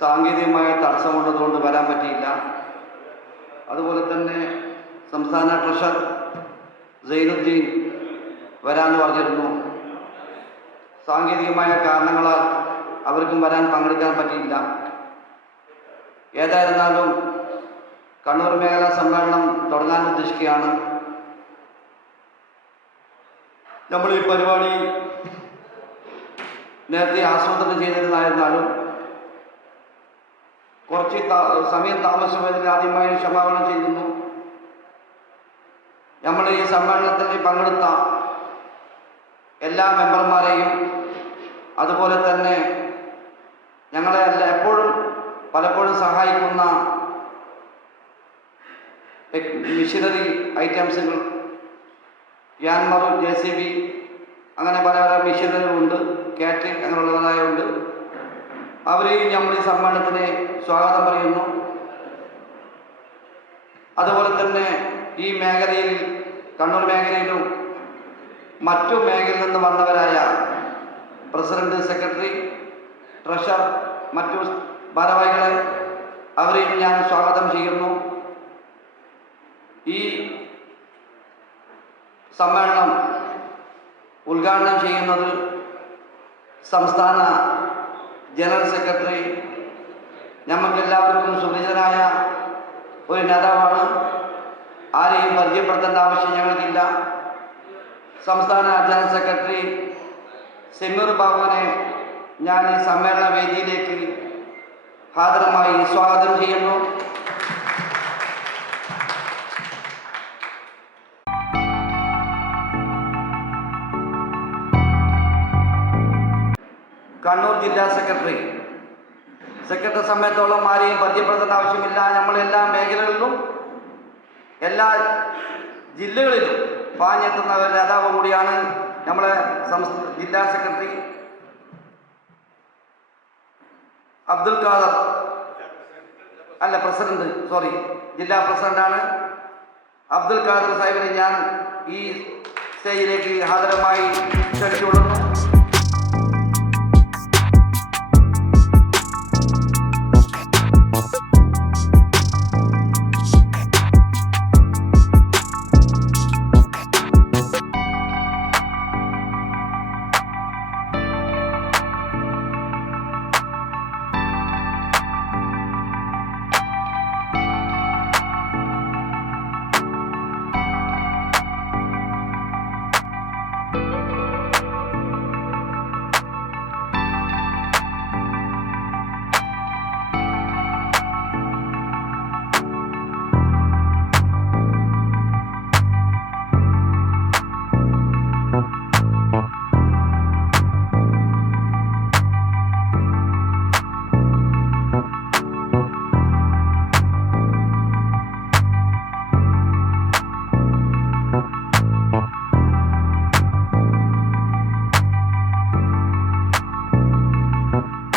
സാങ്കേതികമായ തടസ്സമുള്ളതുകൊണ്ട് വരാൻ പറ്റിയില്ല. അതുപോലെ തന്നെ സംസ്ഥാന ട്രഷറർ സൈനുദ്ദീൻ വരാമെന്ന് പറഞ്ഞിരുന്നു. സാങ്കേതികമായ കാരണങ്ങളാൽ അവർക്കും പങ്കെടുക്കാൻ പറ്റിയില്ല. ഏതായിരുന്നാലും കണ്ണൂർ മേഖലാ സമ്മേളനം തുടങ്ങാൻ ഉദ്ദേശിക്കുകയാണ്. നമ്മൾ ഈ പരിപാടി നേരത്തെ ആസൂത്രണം ചെയ്തിരുന്നായിരുന്നാലും കുറച്ച് സമയം താമസിച്ചതിൽ ആദ്യമായി ക്ഷമാപണം ചെയ്യുന്നു. നമ്മൾ ഈ സമ്മേളനത്തിൽ പങ്കെടുത്ത എല്ലാ മെമ്പർമാരെയും അതുപോലെ തന്നെ ഞങ്ങളെ പലപ്പോഴും സഹായിക്കുന്ന മിഷനറി ഐറ്റംസുകൾ യാൻമറു JCB അങ്ങനെ പല മിഷനറികളുണ്ട്, കാറ്ററിംഗ് അങ്ങനെയുള്ളതായുണ്ട്. അവരെയും നമ്മൾ ഈ സമ്മേളനത്തിന് സ്വാഗതം പറയുന്നു. അതുപോലെ തന്നെ ഈ മേഖലയിൽ കണ്ണൂർ മേഖലയിലും മറ്റു മേഖലയിൽ നിന്ന് വന്നവരായ പ്രസിഡന്റ്, സെക്രട്ടറി, ട്രഷറർ, മറ്റു ഭാരവാഹികളെ അവരെയും ഞാൻ സ്വാഗതം ചെയ്യുന്നു. ഈ സമ്മേളനം ഉദ്ഘാടനം ചെയ്യുന്നത് സംസ്ഥാന ജനറൽ സെക്രട്ടറി, നമുക്കെല്ലാവർക്കും സുപരിചിതനായ ഒരു നേതാവാണ്. ആരെയും പരിചയപ്പെടുത്തേണ്ട ആവശ്യം ഞങ്ങൾക്കില്ല. സംസ്ഥാന ജനറൽ സെക്രട്ടറി സെമീർ ബാബുവിനെ ഞാൻ ഈ സമ്മേളന വേദിയിലേക്ക് ഹാർദവമായി സ്വാഗതം ചെയ്യുന്നു. കണ്ണൂർ ജില്ലാ സെക്രട്ടറി സമയത്തോളം ആരെയും പരിചയപ്പെടുത്തേണ്ട ആവശ്യമില്ല. നമ്മളെല്ലാ മേഖലകളിലും എല്ലാ ജില്ലകളിലും പാഞ്ഞെത്തുന്ന ഒരു നേതാവ് കൂടിയാണ് നമ്മളെ ജില്ലാ സെക്രട്ടറി അബ്ദുൽ ഖാദർ ജില്ലാ പ്രസിഡന്റാണ് അബ്ദുൽ ഖാദർ സാഹിബിനെ ഞാൻ ഈ സ്റ്റേജിലേക്ക് ഹാർദവമായി ക്ഷണിച്ചുകൊള്ളുന്നു.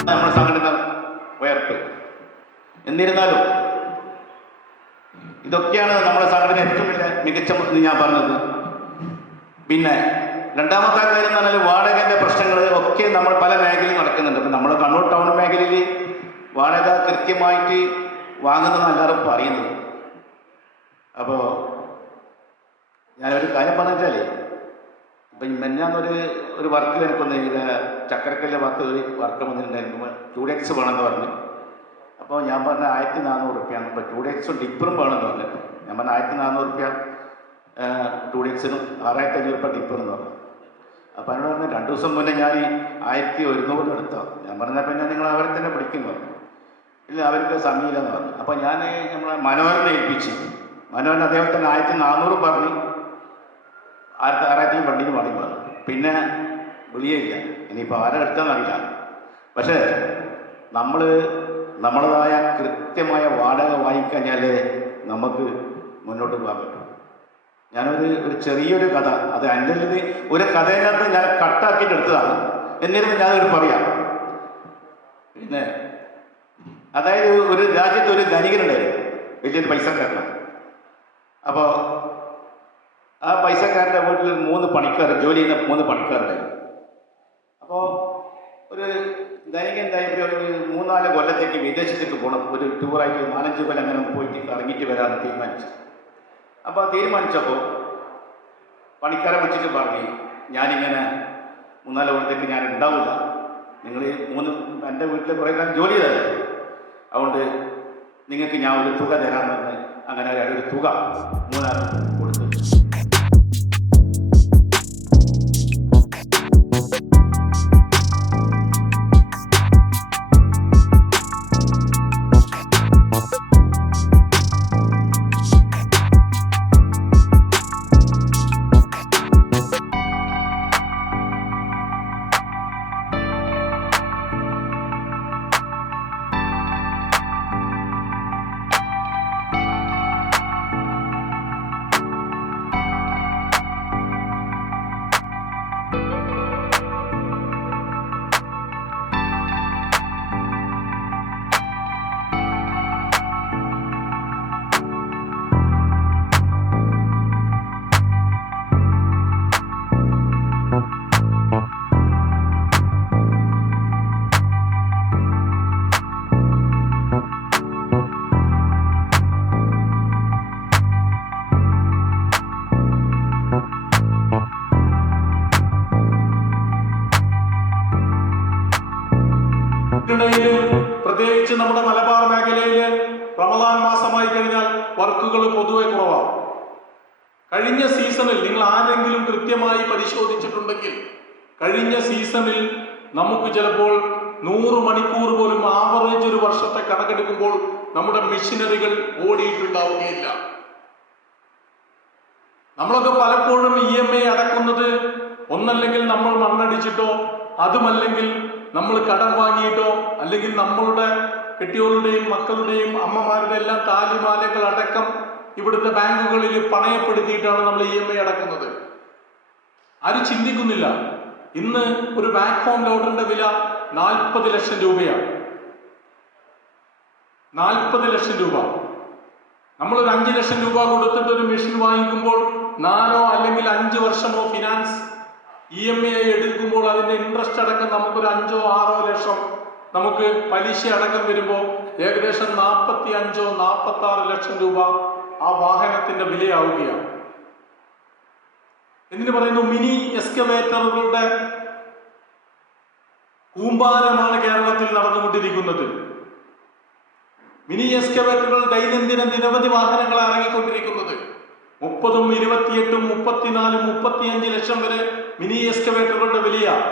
നമ്മുടെ സംഘടന ഉയർത്ത്. എന്നിരുന്നാലും ഇതൊക്കെയാണ് നമ്മുടെ സംഘടന ഏറ്റവും മികച്ച ഞാൻ പറഞ്ഞത്. പിന്നെ രണ്ടാമത്തെ കാര്യം എന്ന് പറഞ്ഞാൽ വാടകൻ്റെ പ്രശ്നങ്ങൾ ഒക്കെ നമ്മൾ പല മേഖലയും നടക്കുന്നുണ്ട്. ഇപ്പം നമ്മൾ കണ്ണൂർ ടൗൺ മേഖലയിൽ വാടക കൃത്യമായിട്ട് വാങ്ങുന്നതെന്ന് എല്ലാവരും പറയുന്നത്. അപ്പോൾ ഞാനൊരു കാര്യം പറഞ്ഞു വെച്ചാൽ ഇപ്പം മെന്നാന്നൊരു വർക്ക് എനിക്കൊന്ന് ചക്കരക്കല്ലിൻ്റെ ഭാഗത്ത് ഒരു വർക്ക് വന്നിട്ടുണ്ടായിരുന്നു. 2X വേണമെന്ന് പറഞ്ഞു. അപ്പോൾ ഞാൻ പറഞ്ഞ 1400 റുപ്യാണ്. ഇപ്പോൾ 2Xും ഡിപ്പറും വേണമെന്ന് പറഞ്ഞു. ഞാൻ പറഞ്ഞ 1400 റുപ്യ 2Xനും 6500 റുപ്യ ഡിപ്പറെന്ന് പറഞ്ഞു. അപ്പോൾ എന്നോട് പറഞ്ഞു 2 ദിവസം മുന്നേ ഞാൻ 1100 എടുത്തോ. ഞാൻ പറഞ്ഞപ്പോൾ ഞാൻ നിങ്ങൾ അവരെ തന്നെ പിടിക്കുന്നു പറഞ്ഞു. ഇല്ല, അവർക്ക് സമയമില്ലെന്ന് പറഞ്ഞു. അപ്പോൾ ഞാൻ നമ്മളെ മനോഹരനെ ഏൽപ്പിച്ചു. മനോഹരൻ അദ്ദേഹത്തിന് 1400 പറഞ്ഞു, 1600 വണ്ടിക്ക് മണി പറഞ്ഞു. പിന്നെ വിളിയില്ല. ഇനിയിപ്പോൾ ആരെ എടുത്താന്നറിയില്ല. പക്ഷേ നമ്മളതായ കൃത്യമായ വാടക വാങ്ങിക്കഴിഞ്ഞാലേ നമുക്ക് മുന്നോട്ട് പോകാൻ പറ്റും. ഞാനൊരു ചെറിയൊരു കഥ, അത് എൻ്റെ ഒരു കഥയിനകത്ത് ഞാൻ കട്ടാക്കിയിട്ട് എടുത്തതാണ്. എന്നിരുന്നു ഞാനൊരു പറയാം. പിന്നെ അതായത് ഒരു രാജ്യത്ത് ഒരു ധനികനുണ്ടായിരുന്നു, വലിയൊരു പൈസക്കാരനാണ്. അപ്പോൾ ആ പൈസക്കാരൻ്റെ വീട്ടിൽ 3 പണിക്കാർ ജോലി ചെയ്യുന്ന 3 പണിക്കാരുണ്ടായിരുന്നു. അപ്പോൾ ഒരു എന്തായാലും എന്തായാലും ഒരു 3-4 കൊല്ലത്തേക്ക് വിദേശത്തേക്ക് പോകണം. ഒരു ടൂറായിട്ട് 4-5 കൊല്ലം അങ്ങനെ പോയിട്ട് ഇറങ്ങിയിട്ട് വരാമെന്ന് തീരുമാനിച്ചു. അപ്പോൾ തീരുമാനിച്ചപ്പോൾ പണിക്കാരെ വിളിച്ചിട്ട് പറഞ്ഞു, ഞാനിങ്ങനെ 3-4 കൊല്ലത്തേക്ക് ഞാൻ ഉണ്ടാവില്ല, നിങ്ങൾ എൻ്റെ വീട്ടിൽ കുറേ കാലം ജോലി ചെയ്തല്ലേ, അതുകൊണ്ട് നിങ്ങൾക്ക് ഞാൻ ഒരു തുക തരാമെന്ന് അങ്ങനെ ഒരു തുക 3 കൊടുത്തു. പ്രത്യേകിച്ച് നമ്മുടെ മലബാർ മേഖലയിൽ റമദാൻ മാസമായി കഴിഞ്ഞാൽ വർക്കുകൾ പൊതുവെ കുറവാണ്. കഴിഞ്ഞ സീസണിൽ നിങ്ങൾ ആരെങ്കിലും കൃത്യമായി പരിശോധിച്ചിട്ടുണ്ടെങ്കിൽ കഴിഞ്ഞ സീസണിൽ നമുക്ക് ചിലപ്പോൾ 100 മണിക്കൂർ പോലും ആവറേജ് ഒരു വർഷത്തെ കണക്കെടുക്കുമ്പോൾ നമ്മുടെ മെഷീനറികൾ ഓടിയിട്ടുണ്ടാവുകയില്ല. നമ്മളൊക്കെ പലപ്പോഴും EMI അടക്കുന്നത് ഒന്നല്ലെങ്കിൽ നമ്മൾ മണ്ണടിച്ചിട്ടോ അതുമല്ലെങ്കിൽ നമ്മൾ കടം വാങ്ങിയിട്ടോ അല്ലെങ്കിൽ നമ്മളുടെ കെട്ടിയോളുടെയും മക്കളുടെയും അമ്മമാരുടെ എല്ലാം താലിമാലകൾ അടക്കം ഇവിടുത്തെ ബാങ്കുകളിൽ പണയപ്പെടുത്തിയിട്ടാണ് നമ്മൾ EMI അടക്കുന്നത്. ആരും ചിന്തിക്കുന്നില്ല, ഇന്ന് ഒരു ബാക്ക് ഹോം ലോഡറിന്റെ വില 40 ലക്ഷം രൂപയാണ്. 40 ലക്ഷം രൂപ. നമ്മളൊരു 5 ലക്ഷം രൂപ കൊടുത്തിട്ട് ഒരു മെഷീൻ വാങ്ങിക്കുമ്പോൾ 4 അല്ലെങ്കിൽ 5 വർഷമോ ഫിനാൻസ് EMI എടുക്കുമ്പോൾ അതിന്റെ ഇൻട്രസ്റ്റ് അടക്കം നമുക്കൊരു 5-6 ലക്ഷം, നമുക്ക് പലിശ അടക്കം വരുമ്പോൾ ഏകദേശം 45-46 ലക്ഷം രൂപ ആ വാഹനത്തിന്റെ വിലയാവുകയാണ്. എന്തിനു പറയുന്നു? മിനി എക്സ്കവേറ്ററുകളുടെ കൂമ്പാരമാണ് കേരളത്തിൽ നടന്നുകൊണ്ടിരിക്കുന്നത്. മിനി എക്സ്കവേറ്ററുകൾ ദൈനംദിന നിരവധി വാഹനങ്ങൾ ഇറങ്ങിക്കൊണ്ടിരിക്കുന്നത്. 30, 28, 34, 35 ലക്ഷം വരെ മിനി എക്സ്കവേറ്ററുകളുടെ വിലയാണ്.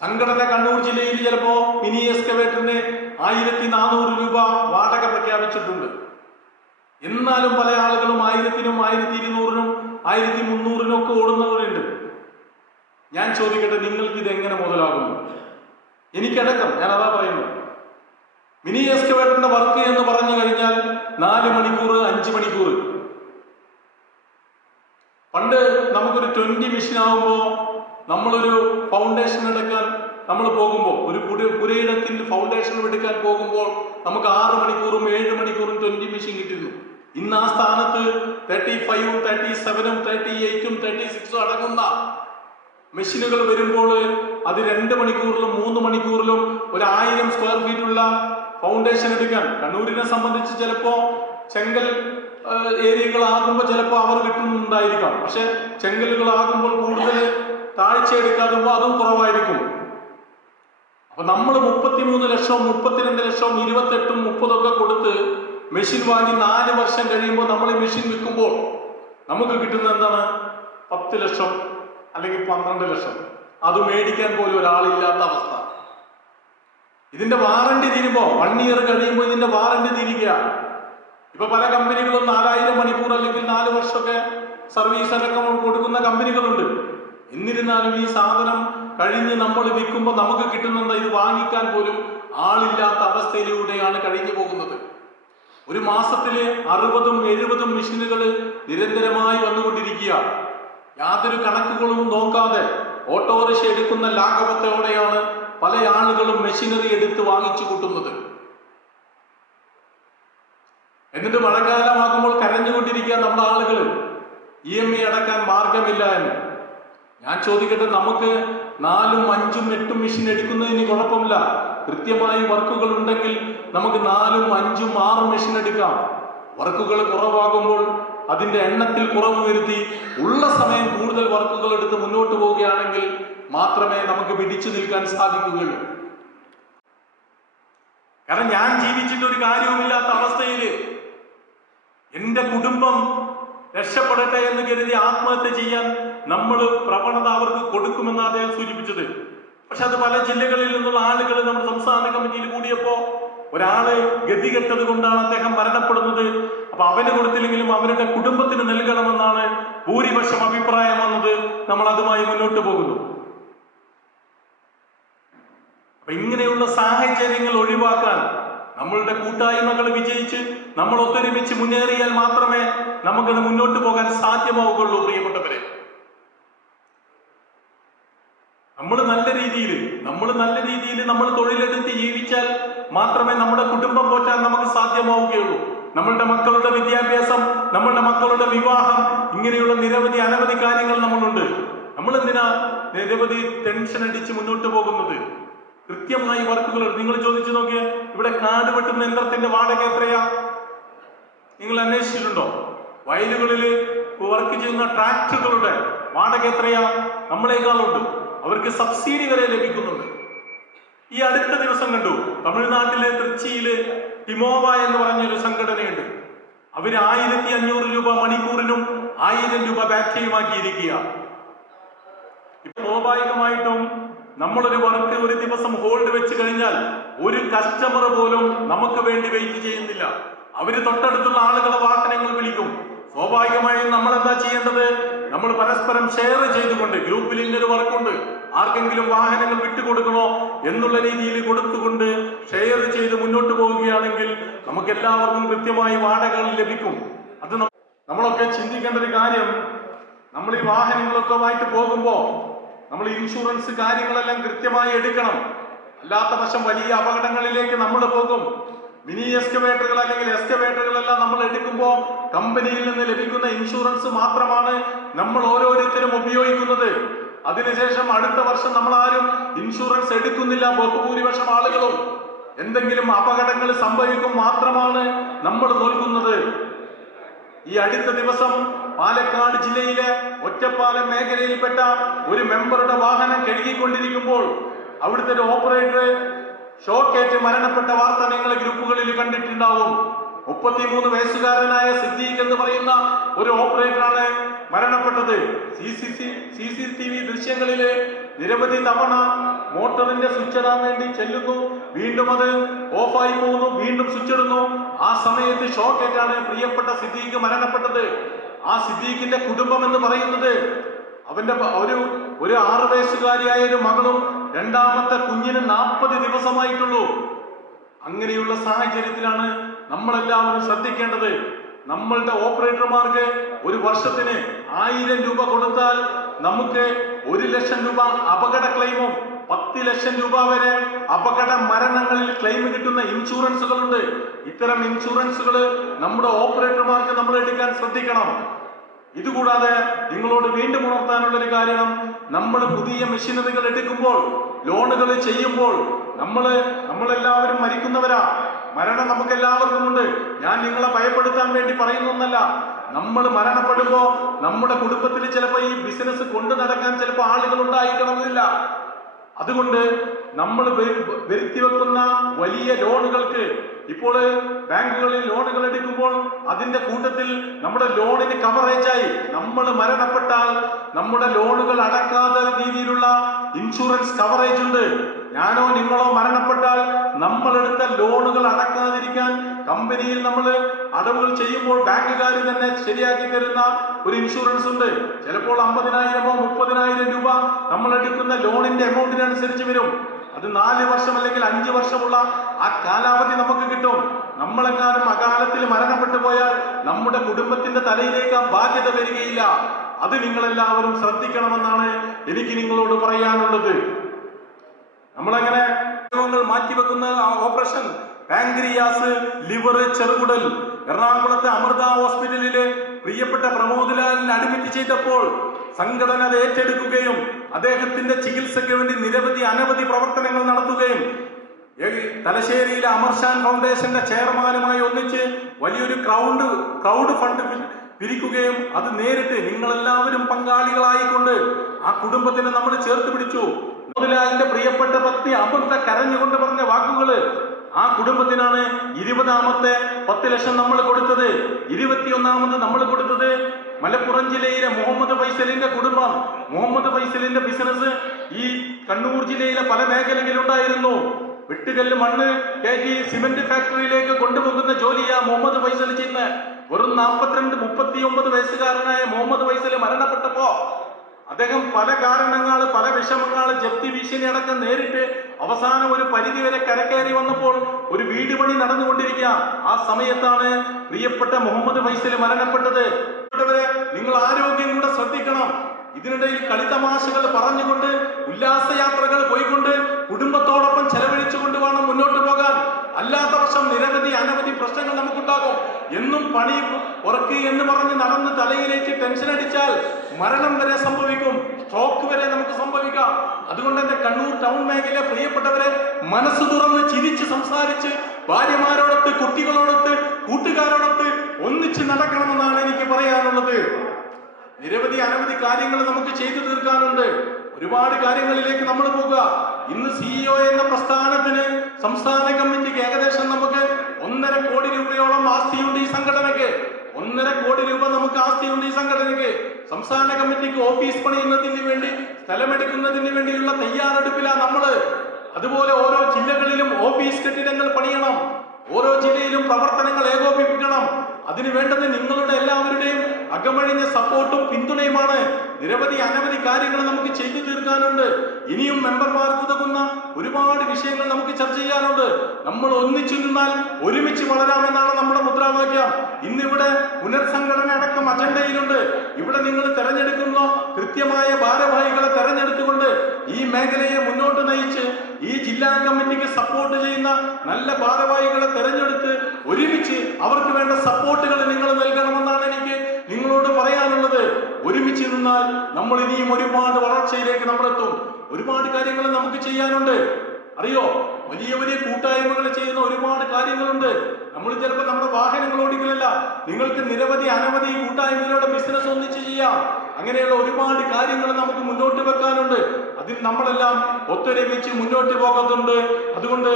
സംഘടന കണ്ണൂർ ജില്ലയിൽ ചിലപ്പോ മിനി എക്സ്കവേറ്ററിന് 1400 രൂപ വാടക പ്രഖ്യാപിച്ചിട്ടുണ്ട്. എന്നാലും പല ആളുകളും 1000-നും 1200-നും 1300-നും ഒക്കെ ഓടുന്നവരുണ്ട്. ഞാൻ ചോദിക്കട്ടെ, നിങ്ങൾക്ക് ഇത് എങ്ങനെ മുതലാകുന്നു? എനിക്കടക്കം ഞാൻ അതാ പറയുന്നു. മിനി എക്സ്കവേറ്ററിന്റെ വർക്ക് എന്ന് പറഞ്ഞു കഴിഞ്ഞാൽ 4 മണിക്കൂർ 5 മണിക്കൂർ. പണ്ട് നമുക്കൊരു 20 മെഷീൻ ആകുമ്പോൾ നമ്മളൊരു ഫൗണ്ടേഷൻ എടുക്കാൻ നമ്മൾ പോകുമ്പോൾ, ഒരു പുരയിടത്തിന്റെ ഫൗണ്ടേഷൻ എടുക്കാൻ പോകുമ്പോൾ നമുക്ക് 6 മണിക്കൂറും 7 മണിക്കൂറും 20 മെഷീൻ കിട്ടുന്നു. ഇന്ന് ആ സ്ഥാനത്ത് 35, 37, 38, 36 അടങ്ങുന്ന മെഷീനുകൾ വരുമ്പോൾ അത് 2 മണിക്കൂറിലും 3 മണിക്കൂറിലും 1000 സ്ക്വയർ ഫീറ്റ് ഉള്ള ഫൗണ്ടേഷൻ എടുക്കാൻ കണ്ണൂരിനെ സംബന്ധിച്ച് ചിലപ്പോ ചെങ്കൽ ഏരിയകളാകുമ്പോൾ ചിലപ്പോൾ അവർ കിട്ടുന്നുണ്ടായിരിക്കാം. പക്ഷെ ചെങ്കലുകളാകുമ്പോൾ കൂടുതൽ താഴ്ച എടുക്കാതുമ്പോൾ അതും കുറവായിരിക്കും. അപ്പൊ നമ്മൾ 33 ലക്ഷവും 32 ലക്ഷവും 28ഉം 30ഉം ഒക്കെ കൊടുത്ത് മെഷീൻ വാങ്ങി 4 വർഷം കഴിയുമ്പോൾ നമ്മൾ ഈ മെഷീൻ വിൽക്കുമ്പോൾ നമുക്ക് കിട്ടുന്നത് എന്താണ്? 10 ലക്ഷം അല്ലെങ്കിൽ 12 ലക്ഷം. അത് മേടിക്കാൻ പോലും ഒരാളില്ലാത്ത അവസ്ഥ. ഇതിന്റെ വാറണ്ടി തീരുമ്പോൾ 1 ഇയർ കഴിയുമ്പോൾ ഇതിന്റെ വാറണ്ടി തീരുകയാണ്. ഇപ്പൊ പല കമ്പനികളും 4000 മണിക്കൂർ അല്ലെങ്കിൽ 4 വർഷമൊക്കെ സർവീസ് അടക്കം കൊടുക്കുന്ന കമ്പനികളുണ്ട്. എന്നിരുന്നാലും ഈ സാധനം കഴിഞ്ഞ് നമ്മൾ വിൽക്കുമ്പോൾ നമുക്ക് കിട്ടുന്നത് ഇത് വാങ്ങിക്കാൻ പോലും ആളില്ലാത്ത അവസ്ഥയിലൂടെയാണ് കഴിഞ്ഞു പോകുന്നത്. ഒരു മാസത്തില് 60ഉം 70ഉം മെഷീനുകൾ നിരന്തരമായി വന്നുകൊണ്ടിരിക്കുക. യാതൊരു കണക്കുകളും നോക്കാതെ ഓട്ടോറിക്ഷ എടുക്കുന്ന ലാഘവത്തോടെയാണ് പല ആളുകളും മെഷീനറി എടുത്ത് വാങ്ങിച്ചു കൂട്ടുന്നത്. എന്നിട്ട് മഴക്കാലമാകുമ്പോൾ കരഞ്ഞുകൊണ്ടിരിക്കുക നമ്മുടെ ആളുകൾ, EMI അടക്കാൻ മാർഗമില്ല എന്ന്. ഞാൻ ചോദിക്കട്ടെ, നമുക്ക് 4ഉം 5ഉം 8ഉം മെഷീൻ എടുക്കുന്നതിന് കുഴപ്പമില്ല. കൃത്യമായി വർക്കുകൾ ഉണ്ടെങ്കിൽ നമുക്ക് 4ഉം 5ഉം 6ഉം മെഷീൻ എടുക്കാം. വർക്കുകൾ കുറവാകുമ്പോൾ അതിന്റെ എണ്ണത്തിൽ കുറവ് വരുത്തി ഉള്ള സമയം കൂടുതൽ വർക്കുകൾ എടുത്ത് മുന്നോട്ട് പോവുകയാണെങ്കിൽ മാത്രമേ നമുക്ക് പിടിച്ചു നിൽക്കാൻ സാധിക്കുകയുള്ളൂ. കാരണം ഞാൻ ജീവിച്ചിട്ട് ഒരു കാര്യവുമില്ലാത്ത അവസ്ഥയിൽ എന്റെ കുടുംബം രക്ഷപ്പെടട്ടെ എന്ന് കരുതി ആത്മഹത്യ ചെയ്യാൻ നമ്മൾ പ്രവണത അവർക്ക് കൊടുക്കുമെന്ന് അദ്ദേഹം സൂചിപ്പിച്ചത്. പക്ഷെ അത് പല ജില്ലകളിൽ നിന്നുള്ള ആളുകൾ നമ്മുടെ സംസ്ഥാന കമ്മിറ്റിയിൽ കൂടിയപ്പോ ഒരാള് ഗതികെട്ടത് കൊണ്ടാണ് അദ്ദേഹം മരണപ്പെടുന്നത്. അപ്പൊ അവന് കൊടുത്തില്ലെങ്കിലും അവരുടെ കുടുംബത്തിന് നൽകണമെന്നാണ് ഭൂരിപക്ഷം അഭിപ്രായം വന്നത്. നമ്മൾ അതുമായി മുന്നോട്ട് പോകുന്നു. അപ്പൊ ഇങ്ങനെയുള്ള സാഹചര്യങ്ങൾ ഒഴിവാക്കാൻ നമ്മളുടെ കൂട്ടായ്മകൾ വിജയിച്ച് നമ്മൾ ഒത്തൊരുമിച്ച് മുന്നേറിയാൽ മാത്രമേ നമുക്കത് മുന്നോട്ട് പോകാൻ സാധ്യമാവുകയുള്ളൂ. പ്രിയപ്പെട്ടവരെ, നമ്മൾ നല്ല രീതിയിൽ നമ്മൾ തൊഴിലെടുത്ത് ജീവിച്ചാൽ മാത്രമേ നമ്മുടെ കുടുംബം പോറ്റാൻ നമുക്ക് സാധ്യമാവുകയുള്ളൂ. നമ്മളുടെ മക്കളുടെ വിദ്യാഭ്യാസം, നമ്മളുടെ മക്കളുടെ വിവാഹം, ഇങ്ങനെയുള്ള അനവധി കാര്യങ്ങൾ നമ്മളുണ്ട്. നമ്മൾ എന്തിനാ നിരവധി ടെൻഷൻ അടിച്ച് മുന്നോട്ട് പോകുന്നത്? കൃത്യമായി വർക്കുകൾ നിങ്ങൾ ചോദിച്ചു നോക്കിയേ. ഇവിടെ കാട് വെട്ടുന്ന യന്ത്രത്തിന്റെ വാടക എത്രയാ? നിങ്ങൾ അന്വേഷിച്ചിട്ടുണ്ടോ? വയലുകളിൽ വർക്ക് ചെയ്യുന്ന ട്രാക്ടറുകളുടെ വാടക എത്രയാ? നമ്മളെക്കാളുണ്ട്. അവർക്ക് സബ്സിഡി വരെ ലഭിക്കുന്നുണ്ട്. ഈ അടുത്ത ദിവസം കണ്ടു, തമിഴ്നാട്ടിലെ തൃച്ചിയില് ടിമോവ എന്ന് പറഞ്ഞൊരു സംഘടനയുണ്ട്. അവര് 1500 രൂപ മണിക്കൂറിനും 1000 രൂപ ബാറ്ററിയുമാക്കിയിരിക്കുക. ഇപ്പൊ സ്വാഭാവികമായിട്ടും നമ്മളൊരു വർക്ക് ഒരു ദിവസം ഹോൾഡ് വെച്ച് കഴിഞ്ഞാൽ ഒരു കസ്റ്റമർ പോലും നമുക്ക് വേണ്ടി വെയിറ്റ് ചെയ്യുന്നില്ല. അവര് തൊട്ടടുത്തുള്ള ആളുകളെ വാഹനങ്ങൾ വിളിക്കും. സ്വാഭാവികമായും നമ്മൾ എന്താ ചെയ്യേണ്ടത്? നമ്മൾ പരസ്പരം ഷെയർ ചെയ്തുകൊണ്ട്, ഗ്രൂപ്പിൽ ഇന്നൊരു വർക്കുണ്ട്, ആർക്കെങ്കിലും വാഹനങ്ങൾ വിട്ടുകൊടുക്കണോ എന്നുള്ള രീതിയിൽ കൊടുത്തുകൊണ്ട് ഷെയർ ചെയ്ത് മുന്നോട്ട് പോവുകയാണെങ്കിൽ നമുക്ക് എല്ലാവർക്കും കൃത്യമായി വാടകകൾ ലഭിക്കും. അത് നമ്മളൊക്കെ ചിന്തിക്കേണ്ട ഒരു കാര്യം, നമ്മൾ ഈ വാഹനങ്ങളൊക്കെ ആയിട്ട് പോകുമ്പോ നമ്മൾ ഇൻഷുറൻസ് കാര്യങ്ങളെല്ലാം കൃത്യമായി എടുക്കണം. അല്ലാത്ത വശം വലിയ അപകടങ്ങളിലേക്ക് നമ്മൾ പോകും. മിനി എക്സ്കവേറ്ററുകൾ അല്ലെങ്കിൽ എക്സ്കവേറ്ററുകളെല്ലാം നമ്മൾ എടുക്കുമ്പോൾ കമ്പനിയിൽ നിന്ന് ലഭിക്കുന്ന ഇൻഷുറൻസ് മാത്രമാണ് നമ്മൾ ഓരോരുത്തരും ഉപയോഗിക്കുന്നത്. അതിനുശേഷം അടുത്ത വർഷം നമ്മൾ ആരും ഇൻഷുറൻസ് എടുക്കുന്നില്ല. ബഹുഭൂരിപക്ഷം ആളുകളും എന്തെങ്കിലും അപകടങ്ങൾ സംഭവിക്കും മാത്രമാണ് നമ്മൾ നോക്കുന്നത്. ഈ അടുത്ത ദിവസം പാലക്കാട് ജില്ലയിലെ ഒറ്റപ്പാലം മേഖലയിൽപ്പെട്ട ഒരു മെമ്പറുടെ വാഹനം കഴുകിക്കൊണ്ടിരിക്കുമ്പോൾ അവിടുത്തെ ഒരു ഓപ്പറേറ്റർ ഷോക്കേറ്റ് മരണപ്പെട്ട വാർത്ത നിങ്ങൾ ഗ്രൂപ്പുകളിൽ കണ്ടിട്ടുണ്ടാവും. 33 വയസ്സുകാരനായ സിദ്ദീഖ് എന്ന് പറയുന്ന ഒരു ഓപ്പറേറ്ററാണ് മരണപ്പെട്ടത്. CCTV ദൃശ്യങ്ങളില് നിരവധി തവണ മോട്ടറിന്റെ സ്വിച്ച് ഇടാൻ വേണ്ടി ചെല്ലുന്നു, വീണ്ടും അത് ഓഫായി പോകുന്നു, വീണ്ടും സ്വിച്ച് ഇടുന്നു. ആ സമയത്ത് ഷോക്കേറ്റാണ് പ്രിയപ്പെട്ട സിദ്ദീഖ് മരണപ്പെട്ടത്. ആ സിദ്ദീഖിന്റെ കുടുംബം എന്ന് പറയുന്നത് അവന്റെ ഒരു 6 വയസ്സുകാരിയായ ഒരു മകളും രണ്ടാമത്തെ കുഞ്ഞിന് 40 ദിവസമായിട്ടുള്ളൂ. അങ്ങനെയുള്ള സാഹചര്യത്തിലാണ് നമ്മളെല്ലാവരും ശ്രദ്ധിക്കേണ്ടത്. നമ്മളുടെ ഓപ്പറേറ്റർമാർക്ക് ഒരു വർഷത്തിന് 1000 രൂപ കൊടുത്താൽ നമുക്ക് 1 ലക്ഷം രൂപ അപകട ക്ലെയിമും 10 ലക്ഷം രൂപ വരെ അപകട മരണങ്ങളിൽ ക്ലെയിം കിട്ടുന്ന ഇൻഷുറൻസുകളുണ്ട്. ഇത്തരം ഇൻഷുറൻസുകൾ നമ്മുടെ ഓപ്പറേറ്റർമാർക്ക് നമ്മൾ എടുക്കാൻ ശ്രദ്ധിക്കണം. ഇതുകൂടാതെ നിങ്ങളോട് വീണ്ടും ഉണർത്താനുള്ളൊരു കാര്യം, നമ്മൾ പുതിയ മെഷീനറികൾ എടുക്കുമ്പോൾ, ലോണുകൾ ചെയ്യുമ്പോൾ നമ്മളെല്ലാവരും മരിക്കുന്നവരാ. മരണം നമുക്ക് എല്ലാവർക്കും ഉണ്ട്. ഞാൻ നിങ്ങളെ ഭയപ്പെടുത്താൻ വേണ്ടി പറയുന്നൊന്നല്ല. നമ്മൾ മരണപ്പെടുമ്പോൾ നമ്മുടെ കുടുംബത്തിൽ ചിലപ്പോൾ ഈ ബിസിനസ് കൊണ്ടു നടക്കാൻ ചിലപ്പോൾ ആളുകൾ ഉണ്ടായിരിക്കണമെന്നില്ല. അതുകൊണ്ട് നമ്മൾ വരുത്തി വെക്കുന്ന വലിയ ലോണുകൾക്ക് ഇപ്പോൾ ബാങ്കുകളിൽ ലോണുകൾ എടുക്കുമ്പോൾ അതിന്റെ കൂട്ടത്തിൽ നമ്മുടെ ലോണിന് കവറേജായി നമ്മൾ മരണപ്പെട്ടാൽ നമ്മുടെ ലോണുകൾ അടക്കാത്ത രീതിയിലുള്ള ഇൻഷുറൻസ് കവറേജ് ഉണ്ട്. ഞാനോ നിങ്ങളോ മരണപ്പെട്ടാൽ നമ്മളെടുത്ത ലോണുകൾ അടക്കാതിരിക്കാൻ കമ്പനിയിൽ നമ്മൾ അടവുകൾ ചെയ്യുമ്പോൾ ബാങ്കുകാർ തന്നെ ശരിയാക്കി തരുന്ന ഒരു ഇൻഷുറൻസ് ഉണ്ട്. ചിലപ്പോൾ 50,000 30,000 രൂപ നമ്മൾ എടുക്കുന്ന ലോണിന്റെ എമൗണ്ടിനനുസരിച്ച് വരും. അത് 4 വർഷം അല്ലെങ്കിൽ 5 വർഷമുള്ള ആ കാലാവധി നമുക്ക് കിട്ടും. നമ്മളെങ്ങാനും അകാലത്തിൽ മരണപ്പെട്ടു പോയാൽ നമ്മുടെ കുടുംബത്തിന്റെ തലയിലേക്ക് ആ ബാധ്യത വരികയില്ല. അത് നിങ്ങളെല്ലാവരും ശ്രദ്ധിക്കണമെന്നാണ് എനിക്ക് നിങ്ങളോട് പറയാനുള്ളത്. നമ്മളങ്ങനെ മാറ്റിവെക്കുന്ന ഓപ്പറേഷൻ പാൻക്രിയാസ്, ലിവർ, ചെറുകുടൽ എറണാകുളത്തെ അമൃത ഹോസ്പിറ്റലിലെ പ്രിയപ്പെട്ട പ്രമോദ്ലാലിനെ അഡ്മിറ്റ് ചെയ്തപ്പോൾ സംഘടന അത് ഏറ്റെടുക്കുകയും അദ്ദേഹത്തിന്റെ ചികിത്സയ്ക്ക് വേണ്ടി അനവധി പ്രവർത്തനങ്ങൾ നടത്തുകയും തലശ്ശേരിയിലെ അമർഷാൻ ഫൗണ്ടേഷന്റെ ചെയർമാനുമായി ഒന്നിച്ച് വലിയൊരു ക്രൗഡ് ഫണ്ട് പിരിക്കുകയും അത് നേരിട്ട് നിങ്ങളെല്ലാവരും പങ്കാളികളായിക്കൊണ്ട് ആ കുടുംബത്തിനെ നമ്മൾ ചേർത്ത് പിടിച്ചു. മോഹൻലാലിന്റെ പ്രിയപ്പെട്ട പത്നി അമൃത കരഞ്ഞുകൊണ്ട് പറഞ്ഞ വാക്കുകള് ആ കുടുംബത്തിനാണ് 20ാമത്തെ 10 ലക്ഷം നമ്മൾ കൊടുത്തത്. 21ാമത് നമ്മൾ കൊടുത്തത് മലപ്പുറം ജില്ലയിലെ മുഹമ്മദ് ഫൈസലിന്റെ കുടുംബം. മുഹമ്മദ് ഫൈസലിന്റെ ബിസിനസ് ഈ കണ്ണൂർ ജില്ലയിലെ പല മേഖലകളിലുണ്ടായിരുന്നു. വെട്ടുകല്ല് മണ്ണ് കയറ്റി സിമന്റ് ഫാക്ടറിയിലേക്ക് കൊണ്ടുപോകുന്ന ജോലിയാ മുഹമ്മദ് ഫൈസൽ ചെയ്യുന്നത്. വെറും 39 വയസ്സുകാരനായ മുഹമ്മദ് ഫൈസൽ മരണപ്പെട്ടപ്പോ അദ്ദേഹം പല കാരണങ്ങൾ, പല വിഷമങ്ങൾ, ജപ്തി ഭീഷണി അടക്കം നേരിട്ട് അവസാനം ഒരു പരിധി വരെ കരകയറി വന്നപ്പോൾ ഒരു വീട് പണി നടന്നുകൊണ്ടിരിക്കുക. ആ സമയത്താണ് പ്രിയപ്പെട്ട മുഹമ്മദ് ഫൈസൽ മരണപ്പെട്ടത്. നിങ്ങൾ ആരോഗ്യം കൂടെ ശ്രദ്ധിക്കണം. ഇതിനിടയിൽ കളിതമാശകൾ പറഞ്ഞുകൊണ്ട് ഉല്ലാസയാത്രകൾ പോയിക്കൊണ്ട് കുടുംബത്തോടൊപ്പം ചെലവഴിച്ചുകൊണ്ട് വേണം മുന്നോട്ട് പോകാൻ. അല്ലാത്ത പക്ഷം അനവധി പ്രശ്നങ്ങൾ നമുക്കുണ്ടാകും. എന്നും പണി ഉറക്കി എന്ന് പറഞ്ഞ് നടന്ന് തലയിലേക്ക് ടെൻഷൻ അടിച്ചാൽ മരണം വരെ സംഭവിക്കും, സ്ട്രോക്ക് വരെ നമുക്ക് സംഭവിക്കാം. അതുകൊണ്ട് തന്നെ കണ്ണൂർ ടൗൺ മേഖല പ്രിയപ്പെട്ടവരെ മനസ്സ് തുറന്ന് ചിരിച്ച് സംസാരിച്ച് ഭാര്യമാരോടൊത്ത്, കുട്ടികളോടൊത്ത്, കൂട്ടുകാരോടൊത്ത് ഒന്നിച്ച് നടക്കണമെന്നാണ് എനിക്ക് പറയാനുള്ളത്. അനവധി കാര്യങ്ങൾ നമുക്ക് ചെയ്തു തീർക്കാനുണ്ട്. ഒരുപാട് കാര്യങ്ങളിലേക്ക് നമ്മൾ പോകുക. ഇന്ന് CEO എന്ന പ്രസ്ഥാനത്തിന്, സംസ്ഥാന കമ്മിറ്റിക്ക് ഏകദേശം നമുക്ക് 1.5 കോടി രൂപയോളം ആസ്തിയുണ്ട് ഈ സംഘടനയ്ക്ക്. 1.5 കോടി രൂപ നമുക്ക് ആസ്തിയുണ്ട് ഈ സംഘടനയ്ക്ക്. സംസ്ഥാന കമ്മിറ്റിക്ക് ഓഫീസ് പണിയുന്നതിന് വേണ്ടി, സ്ഥലമെടുക്കുന്നതിന് വേണ്ടിയുള്ള തയ്യാറെടുപ്പിലാണ് നമ്മള്. അതുപോലെ ഓരോ ജില്ലകളിലും ഓഫീസ് കെട്ടിടങ്ങൾ പണിയണം. ഓരോ ജില്ലയിലും പ്രവർത്തനങ്ങൾ ഏകോപിപ്പിക്കണം. അതിനു വേണ്ടത് നിങ്ങളുടെ എല്ലാവരുടെയും അകമഴിഞ്ഞ സപ്പോർട്ടും പിന്തുണയുമാണ്. അനവധി കാര്യങ്ങൾ നമുക്ക് ചെയ്തു തീർക്കാനുണ്ട്. ഇനിയും മെമ്പർമാർക്ക് ഉതകുന്ന ഒരുപാട് വിഷയങ്ങൾ നമുക്ക് ചർച്ച ചെയ്യാനുണ്ട്. നമ്മൾ ഒന്നിച്ചു നിന്നാൽ ഒരുമിച്ച് വളരാമെന്നാണ് നമ്മുടെ മുദ്രാവാക്യം. ഇന്നിവിടെ പുനർസംഘടന അടക്കം അജണ്ടയിലുണ്ട്. ഇവിടെ നിങ്ങൾ തെരഞ്ഞെടുക്കുന്ന കൃത്യമായ ഭാരവാഹികളെ തെരഞ്ഞെടുത്തുകൊണ്ട് ഈ മേഖലയെ മുന്നോട്ട് നയിച്ച് ഈ ജില്ലാ കമ്മിറ്റിക്ക് സപ്പോർട്ട് ചെയ്യുന്ന നല്ല ഭാരവാഹികളെ തെരഞ്ഞെടുത്ത് ഒരുമിച്ച് അവർക്ക് വേണ്ട സപ്പോർട്ടുകൾ നിങ്ങൾ നൽകണമെന്നാണ് എനിക്ക് നിങ്ങളോട് പറയാനുള്ളത്. ഒരുമിച്ച് നിന്നാൽ നമ്മൾ ഇനിയും ഒരുപാട് വളർച്ചയിലേക്ക് നമ്മളെത്തും. ഒരുപാട് കാര്യങ്ങൾ നമുക്ക് ചെയ്യാനുണ്ട്. അറിയോ, വലിയ കൂട്ടായ്മകൾ ചെയ്യുന്ന ഒരുപാട് കാര്യങ്ങളുണ്ട്. നമ്മൾ ചിലപ്പോൾ നമ്മുടെ വാഹനങ്ങൾ ഓടിക്കലല്ല, നിങ്ങൾക്ക് അനവധി കൂട്ടായ്മകളുടെ ബിസിനസ് ഒന്നിച്ച് ചെയ്യാം. അങ്ങനെയുള്ള ഒരുപാട് കാര്യങ്ങൾ നമുക്ക് മുന്നോട്ട് വെക്കാനുണ്ട്. അതിൽ നമ്മളെല്ലാം ഒത്തൊരുമിച്ച് മുന്നോട്ട് പോകുന്നുണ്ട്. അതുകൊണ്ട്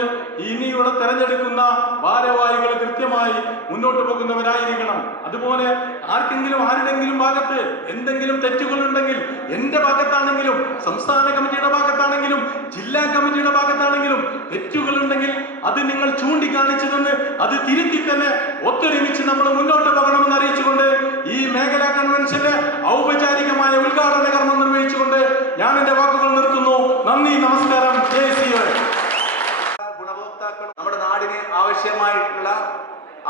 ഇനിയുടെ തെരഞ്ഞെടുക്കുന്ന ഭാരവാഹികൾ കൃത്യമായി മുന്നോട്ട് പോകുന്നവരായിരിക്കണം. അതുപോലെ ആരുടെങ്കിലും ഭാഗത്ത് എന്തെങ്കിലും തെറ്റുകൾ ഉണ്ടെങ്കിൽ, എന്റെ ഭാഗത്താണെങ്കിലും സംസ്ഥാന കമ്മിറ്റിയുടെ ഭാഗത്താണെങ്കിലും ജില്ലാ കമ്മിറ്റിയുടെ ഭാഗത്താണെങ്കിലും തെറ്റുകൾ ഉണ്ടെങ്കിൽ അത് നിങ്ങൾ ചൂണ്ടിക്കാണിച്ചു തന്ന് അത് തിരുത്തി തന്നെ ഒത്തൊരുമിച്ച് നമ്മൾ മുന്നോട്ട് പോകണമെന്ന് അറിയിച്ചുകൊണ്ട് ഈ മേഖലാ കൺവെൻഷന്റെ ഔപചാരികമായ ഉദ്ഘാടന കർമ്മം നിർവഹിച്ചുകൊണ്ട് ഞാൻ എന്റെ വാക്കുകൾ നിർത്തുന്നു. നന്ദി, നമസ്കാരം. ഗുണഭോക്താക്കൾ നമ്മുടെ നാടിന് ആവശ്യമായിട്ടുള്ള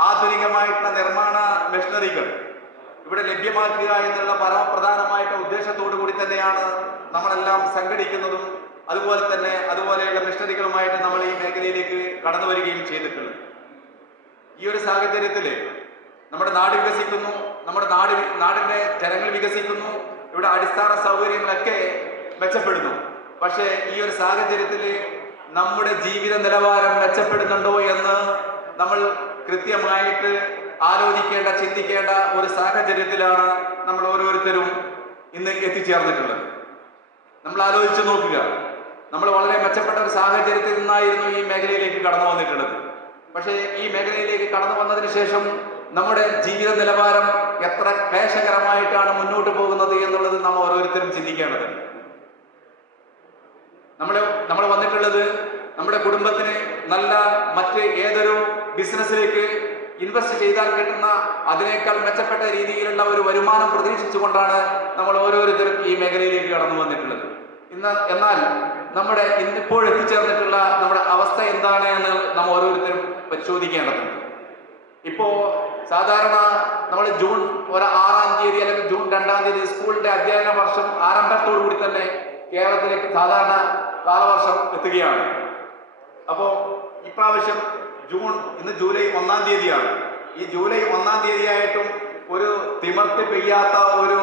ആധുനികമായിട്ടുള്ള നിർമ്മാണ മെഷീനറികൾ ഇവിടെ ലഭ്യമാക്കുക എന്നുള്ള പരമപ്രധാനമായിട്ടുള്ള ഉദ്ദേശത്തോടു കൂടി തന്നെയാണ് നമ്മളെല്ലാം സംഘടിക്കുന്നതും അതുപോലെയുള്ള മെഷീനറികളുമായിട്ട് നമ്മൾ ഈ മേഖലയിലേക്ക് കടന്നു വരികയും ചെയ്തിട്ടുള്ളത്. ഈ ഒരു സാഹചര്യത്തിൽ നമ്മുടെ നാട് വികസിക്കുന്നു, നമ്മുടെ നാടിന്റെ ജനങ്ങൾ വികസിക്കുന്നു, ഇവിടെ അടിസ്ഥാന സൗകര്യങ്ങളൊക്കെ മെച്ചപ്പെടുന്നു. പക്ഷേ ഈ ഒരു സാഹചര്യത്തിൽ നമ്മുടെ ജീവിത നിലവാരം മെച്ചപ്പെടുന്നുണ്ടോ എന്ന് നമ്മൾ കൃത്യമായിട്ട് ആലോചിക്കേണ്ട, ചിന്തിക്കേണ്ട ഒരു സാഹചര്യത്തിലാണ് നമ്മൾ ഓരോരുത്തരും ഇന്ന് എത്തിച്ചേർന്നിട്ടുള്ളത്. നമ്മൾ ആലോചിച്ച് നോക്കുക, നമ്മൾ വളരെ മെച്ചപ്പെട്ട ഒരു സാഹചര്യത്തിൽ നിന്നായിരുന്നു ഈ മേഖലയിലേക്ക് കടന്നു വന്നിട്ടുള്ളത്. പക്ഷേ ഈ മേഖലയിലേക്ക് കടന്നു വന്നതിന് ശേഷം നമ്മുടെ ജീവിത നിലവാരം എത്ര ക്ലേശകരമായിട്ടാണ് മുന്നോട്ട് പോകുന്നത് എന്നുള്ളത് നാം ഓരോരുത്തരും ചിന്തിക്കേണ്ടതുണ്ട്. നമ്മൾ വന്നിട്ടുള്ളത് നമ്മുടെ കുടുംബത്തിന് നല്ല മറ്റ് ഏതൊരു ബിസിനസ്സിലേക്ക് ഇൻവെസ്റ്റ് ചെയ്താൽ കിട്ടുന്ന അതിനേക്കാൾ മെച്ചപ്പെട്ട രീതിയിലുള്ള ഒരു വരുമാനം പ്രതീക്ഷിച്ചുകൊണ്ടാണ് നമ്മൾ ഓരോരുത്തരും ഈ മേഖലയിലേക്ക് കടന്നു വന്നിട്ടുള്ളത്. എന്നാൽ ഇന്നിപ്പോൾ എത്തിച്ചേർന്നിട്ടുള്ള നമ്മുടെ അവസ്ഥ എന്താണ് എന്ന് നാം ഓരോരുത്തരും പരിശോധിക്കേണ്ടതുണ്ട്. ഇപ്പോ സാധാരണ നമ്മൾ ജൂൺ 6-ാം തീയതി അല്ലെങ്കിൽ ജൂൺ 2-ാം തീയതി സ്കൂളിന്റെ അധ്യയന വർഷം ആരംഭത്തോടു കൂടി തന്നെ കേരളത്തിലേക്ക് സാധാരണ കാലവർഷം എത്തുകയാണ്. അപ്പോ ഇപ്രാവശ്യം ഇന്ന് ജൂലൈ 1-ാം തീയതിയാണ്. ഈ ജൂലൈ 1-ാം തീയതിയായിട്ടും ഒരു തിമിർത്ത് പെയ്യാത്ത ഒരു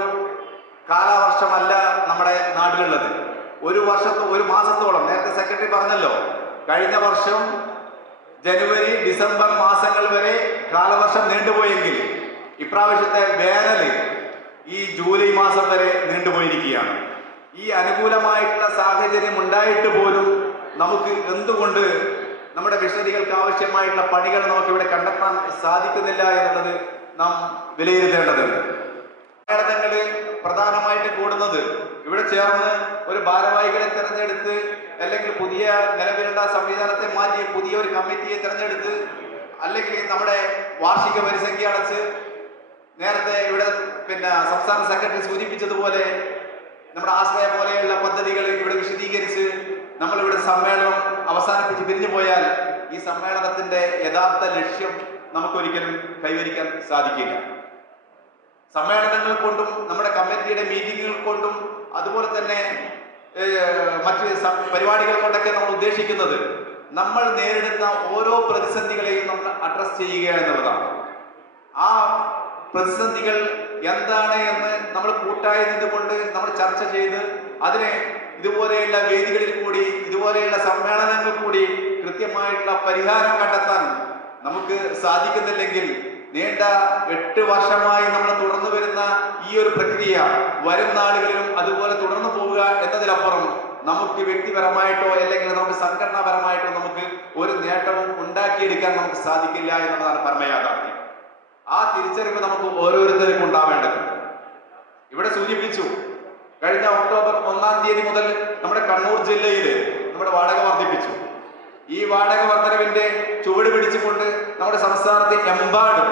കാലവർഷമല്ല നമ്മുടെ നാട്ടിലുള്ളത്. ഒരു മാസത്തോളം, നേരത്തെ സെക്രട്ടറി പറഞ്ഞല്ലോ, കഴിഞ്ഞ വർഷം ജനുവരി ഡിസംബർ മാസങ്ങൾ വരെ കാലവർഷം നീണ്ടുപോയെങ്കിൽ ഇപ്രാവശ്യത്തെ വേനൽ ഈ ജൂലൈ മാസം വരെ നീണ്ടുപോയിരിക്കുകയാണ്. ഈ അനുകൂലമായിട്ടുള്ള സാഹചര്യം ഉണ്ടായിട്ട് പോലും നമുക്ക് എന്തുകൊണ്ട് നമ്മുടെ മിഷനറികൾക്ക് ആവശ്യമായിട്ടുള്ള പണികൾ നമുക്ക് ഇവിടെ കണ്ടെത്താൻ സാധിക്കുന്നില്ല എന്നുള്ളത് നാം വിലയിരുത്തേണ്ടതുണ്ട്. സമ്മേളനങ്ങൾ പ്രധാനമായിട്ട് കൂടുന്നത് ഇവിടെ ചേർന്ന് ഒരു ഭാരവാഹികളെ തെരഞ്ഞെടുത്ത് അല്ലെങ്കിൽ പുതിയ നിലവിലുള്ള സംവിധാനത്തെ മാറ്റി പുതിയ ഒരു കമ്മിറ്റിയെ തെരഞ്ഞെടുത്ത് അല്ലെങ്കിൽ നമ്മുടെ വാർഷിക വരിസംഖ്യ അടച്ച് നേരത്തെ ഇവിടെ സംസ്ഥാന സെക്രട്ടറി സൂചിപ്പിച്ചതുപോലെ നമ്മുടെ ആശ്രയ പോലെയുള്ള പദ്ധതികൾ ഇവിടെ വിശദീകരിച്ച് നമ്മളിവിടെ സമ്മേളനം അവസാനിപ്പിച്ച് പിരിഞ്ഞു പോയാൽ ഈ സമ്മേളനത്തിന്റെ യഥാർത്ഥ ലക്ഷ്യം നമുക്കൊരിക്കലും കൈവരിക്കാൻ സാധിക്കില്ല. സമ്മേളനങ്ങൾ കൊണ്ടും നമ്മുടെ കമ്മിറ്റിയുടെ മീറ്റിങ്ങുകൾ കൊണ്ടും അതുപോലെ തന്നെ മറ്റ് പരിപാടികൾ കൊണ്ടൊക്കെ നമ്മൾ ഉദ്ദേശിക്കുന്നത് നമ്മൾ നേരിടുന്ന ഓരോ പ്രതിസന്ധികളെയും നമ്മൾ അഡ്രസ് ചെയ്യുക എന്നുള്ളതാണ്. ആ പ്രതിസന്ധികൾ എന്താണ് എന്ന് നമ്മൾ കൂട്ടായി നിന്നുകൊണ്ട് നമ്മൾ ചർച്ച ചെയ്ത് അതിനെ ഇതുപോലെയുള്ള വേദികളിൽ കൂടി ഇതുപോലെയുള്ള സമ്മേളനങ്ങൾ കൂടി കൃത്യമായിട്ടുള്ള പരിഹാരം കണ്ടെത്താൻ നമുക്ക് സാധിക്കുന്നില്ലെങ്കിൽ നീണ്ട 8 വർഷമായി നമ്മൾ തുടർന്നു വരുന്ന ഈ ഒരു പ്രക്രിയ വരും നാളുകളിലും അതുപോലെ തുടർന്നു പോവുക എന്നതിലപ്പുറം നമുക്ക് വ്യക്തിപരമായിട്ടോ അല്ലെങ്കിൽ നമുക്ക് സംഘടനാപരമായിട്ടോ നമുക്ക് ഒരു നേട്ടവും ഉണ്ടാക്കിയെടുക്കാൻ നമുക്ക് സാധിക്കില്ല എന്നുള്ളതാണ് പരമയാഥാർത്ഥ്യം. ആ തിരിച്ചറിവ് നമുക്ക് ഓരോരുത്തർക്കും ഉണ്ടാവേണ്ടതുണ്ട്. ഇവിടെ സൂചിപ്പിച്ചു, കഴിഞ്ഞ ഒക്ടോബർ 1-ാം തീയതി മുതൽ നമ്മുടെ കണ്ണൂർ ജില്ലയിൽ നമ്മുടെ വാടക വർദ്ധിപ്പിച്ചു. ഈ വാടക വർധനവിന്റെ ചുവട് പിടിച്ചുകൊണ്ട് നമ്മുടെ സംസ്ഥാനത്തെ എമ്പാടും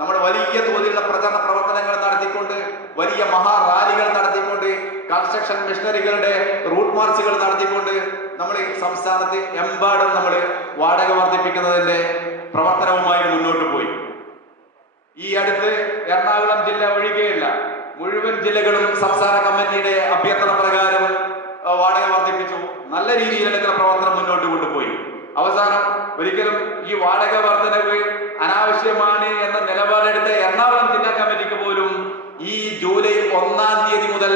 നമ്മൾ വലിയ തോതിലുള്ള പ്രചരണ പ്രവർത്തനങ്ങൾ നടത്തിക്കൊണ്ട് വലിയ മഹാറാലികൾ നടത്തിക്കൊണ്ട് കൺസ്ട്രക്ഷൻ മിഷനറികളുടെ റൂട്ട് മാർച്ചുകൾ നടത്തിക്കൊണ്ട് നമ്മൾ ഈ സംസ്ഥാനത്തെ എമ്പാടും നമ്മൾ വാടക വർദ്ധിപ്പിക്കുന്നതിന്റെ പ്രവർത്തനവുമായി മുന്നോട്ട് പോയി. ഈ അടുത്ത് എറണാകുളം ജില്ല ഒഴികെയുള്ള മുഴുവൻ ജില്ലകളും സംസ്ഥാന കമ്മിറ്റിയുടെ അഭ്യർത്ഥന പ്രകാരം വാടക വർദ്ധിപ്പിച്ചു. നല്ല രീതിയിലുള്ള പ്രവർത്തനം മുന്നോട്ട് കൊണ്ടുപോയി. അവസാനം ഒരിക്കലും ഈ വാടക വർധനവ് അനാവശ്യമാണ് എന്ന നിലപാടെടുത്ത എറണാകുളം ജില്ലാ കമ്മിറ്റിക്ക് പോലും ഈ ജൂലൈ 1-ാം തീയതി മുതൽ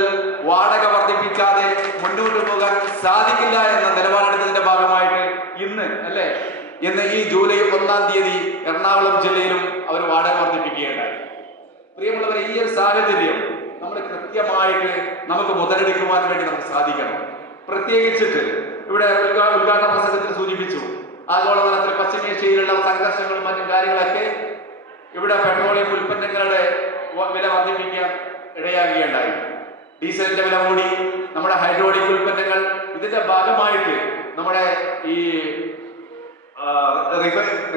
വാടക വർദ്ധിപ്പിക്കാതെ മുന്നോട്ട് പോകാൻ സാധിക്കില്ല എന്ന നിലപാടെടുത്തതിന്റെ ഭാഗമായിട്ട് ഇന്ന് ഈ ജൂലൈ 1-ാം തീയതി എറണാകുളം ജില്ലയിലും അവർ വാടക വർദ്ധിപ്പിക്കുകയുണ്ടായി. പ്രിയമുള്ളവരെ, ഈ ഒരു സാഹചര്യം നമ്മൾ കൃത്യമായിട്ട് നമുക്ക് മുതലെടുക്കുവാൻ വേണ്ടി നമുക്ക് സാധിക്കണം. പ്രത്യേകിച്ചിട്ട് ഇവിടെ ഉദ്ഘാടന പ്രസംഗത്തിൽ സൂചിപ്പിച്ചു, ആഗോളതലത്തിൽ പശ്ചിമേഷ്യയിലുള്ള സംഘർഷങ്ങളും മറ്റും കാര്യങ്ങളൊക്കെ ഇവിടെ പെട്രോളിയം ഉൽപ്പന്നങ്ങളുടെ വില വർദ്ധിപ്പിക്കാൻ ഇടയാകുകയുണ്ടായി. ഡീസലിന്റെ വില കൂടി, നമ്മുടെ ഹൈഡ്രോളിക് ഉൽപ്പന്നങ്ങൾ, ഇതിന്റെ ഭാഗമായിട്ട് നമ്മുടെ ഈ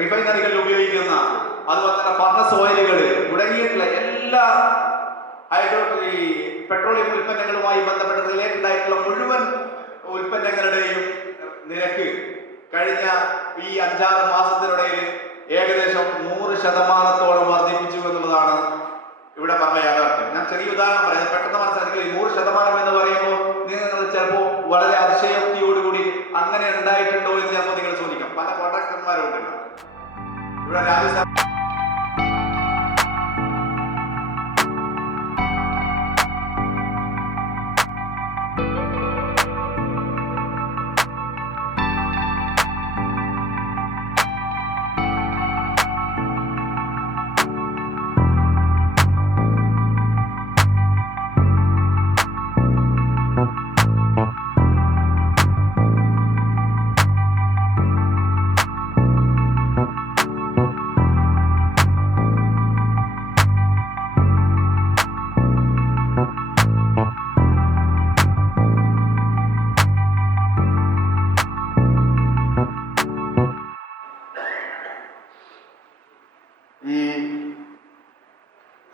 റിഫൈനറികളിൽ ഉപയോഗിക്കുന്ന അതുപോലെ തന്നെ ഫർണസ് ഓയിലുകൾ തുടങ്ങിയിട്ടുള്ള എല്ലാ പെട്രോളിയം ഉൽപ്പന്നങ്ങളുമായി ബന്ധപ്പെട്ട റിലേറ്റഡ് ആയിട്ടുള്ള മുഴുവൻ ഉൽപ്പന്നങ്ങളുടെയും നിരക്ക് കഴിഞ്ഞ ഈ 5-6 മാസത്തിനിടയിൽ ഏകദേശം 100% വർദ്ധിപ്പിച്ചു എന്നുള്ളതാണ് ഇവിടെ പറഞ്ഞ യാഥാർത്ഥ്യം. ഞാൻ ചെറിയ ഉദാഹരണം പറയാം, പെട്ടെന്ന് മനസ്സിലാക്കി. 100% എന്ന് പറയുമ്പോൾ നിങ്ങൾ ചിലപ്പോൾ വളരെ അതിശയോക്തിയോടുകൂടി അങ്ങനെ ഉണ്ടായിട്ടുണ്ടോ എന്ന് ചിലപ്പോൾ നിങ്ങൾ ചോദിക്കാം. പല കോൺട്രാക്ടർമാരുണ്ട് ഇവിടെ രാജ്യസഭ